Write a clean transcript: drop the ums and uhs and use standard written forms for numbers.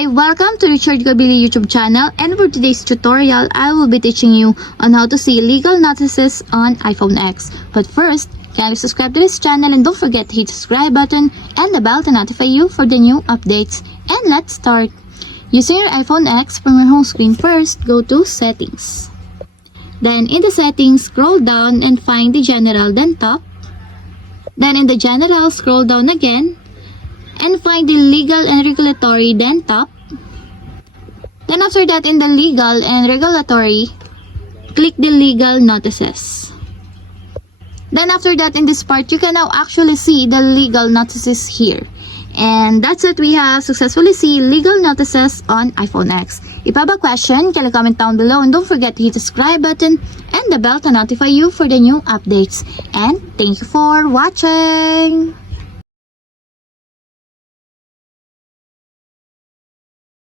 Hi, welcome to Richard Gabili YouTube channel, and for today's tutorial, I will be teaching you on how to see legal notices on iPhone X. But first, kindly subscribe to this channel and don't forget to hit the subscribe button and the bell to notify you for the new updates. And let's start. Using your iPhone X, from your home screen first, go to Settings. Then in the Settings, scroll down and find the General, then Top. Then in the General, scroll down again and find the Legal and Regulatory, then Top. Then after that, in the Legal and Regulatory, click the Legal Notices. Then after that, in this part, you can now actually see the legal notices here. And that's it, we have successfully seen legal notices on iPhone X. If you have a question, can you comment down below, and don't forget to hit the subscribe button and the bell to notify you for the new updates. And thank you for watching!